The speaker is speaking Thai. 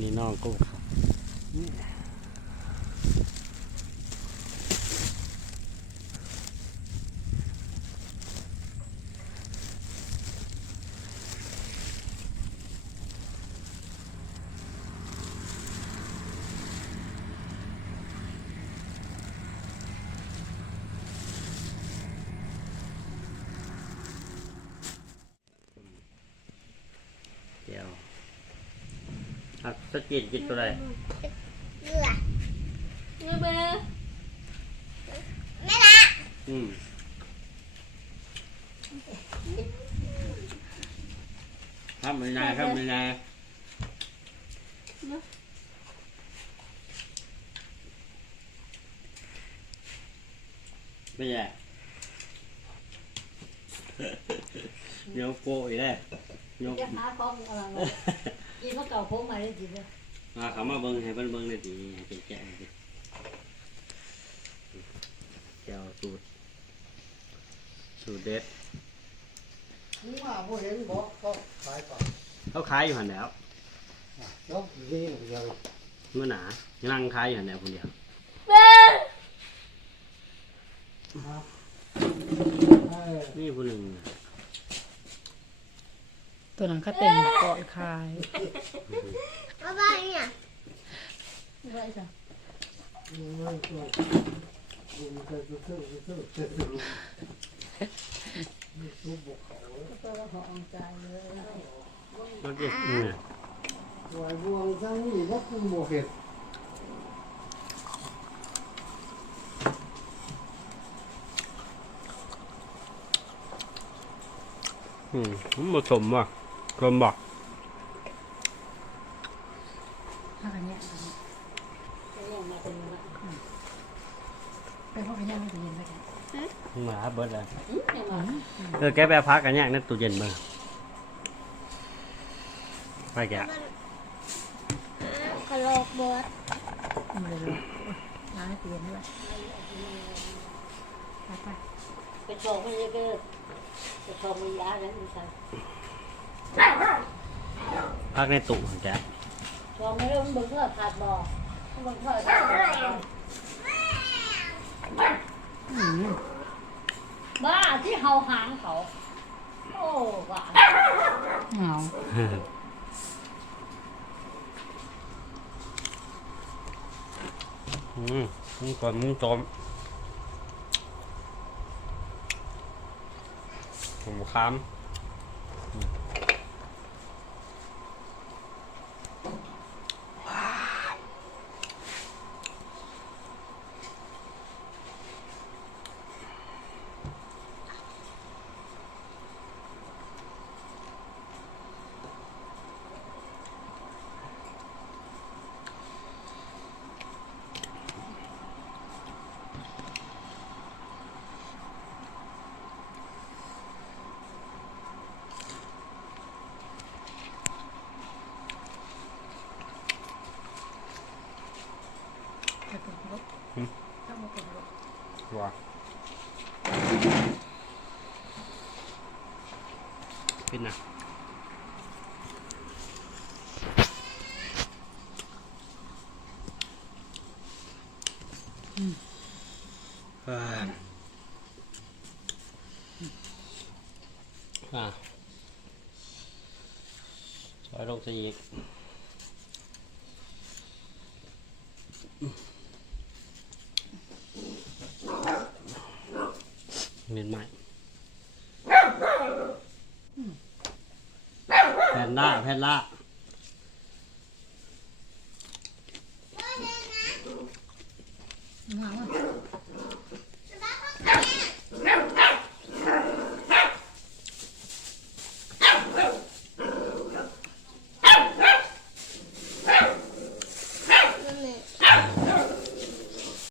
นี่น้องกูครับเดี๋ยวสกินกินตัวไหนเกลือเบอร์ไม่ละทำไม่นายทำไม่นายไม่ใช่โยกโป้อีกแล้วโยกหาของอะไรมากินมะเก่าโค้งมาได้จีบเลยเขามาเบิ้งให้เบิ้งเลยดีให้เป็นแกะดิแก้วสูตรเด็ดนี่ว่าพวกเห็นบอกก็ขายก่อนเขาขายอยู่หันแล้วยกดีหนึ่งเดียวเมื่อหนานั่งขายอยู่หันแล้วคนเดียวเบอร์นี่คนหนึ่งตัวนั้นก็เต็มเกาะคายอะไรเนี่ยอะไรจ้ะมันก็มันก็จะซื้อซุปบกเขาตัวละหองใจเลย มันจะเนี่ย วายบวงทั้งนี้ก็คือโมเห็ดมันผสมว่ะกลมบอกถ้ากันเนี้ยไปพ่อกันย่างไม่ถึงเย็นไปแกหมาเบิดเลยแกไปพักกันย่างนั่นตู้เย็นมาไปแกะกระโหลกเบิร์ดมาเลยล้างให้เย็นด้วยไปเป็นทองไม่เยอะเกินเป็นทองมียาแล้วมีสันพักในตู้แกะทองไม่รู้มันบึ้งเท่าขาดบ่อมันบึ้งเท่าขาดบ้าที่เฮาหางเขาโอ้บ้าเหงามึงก่อนมึงจมผมค้ำว่าเป็นนะซอยลงซะอีกเม็นใหม่แพนด้าเหงา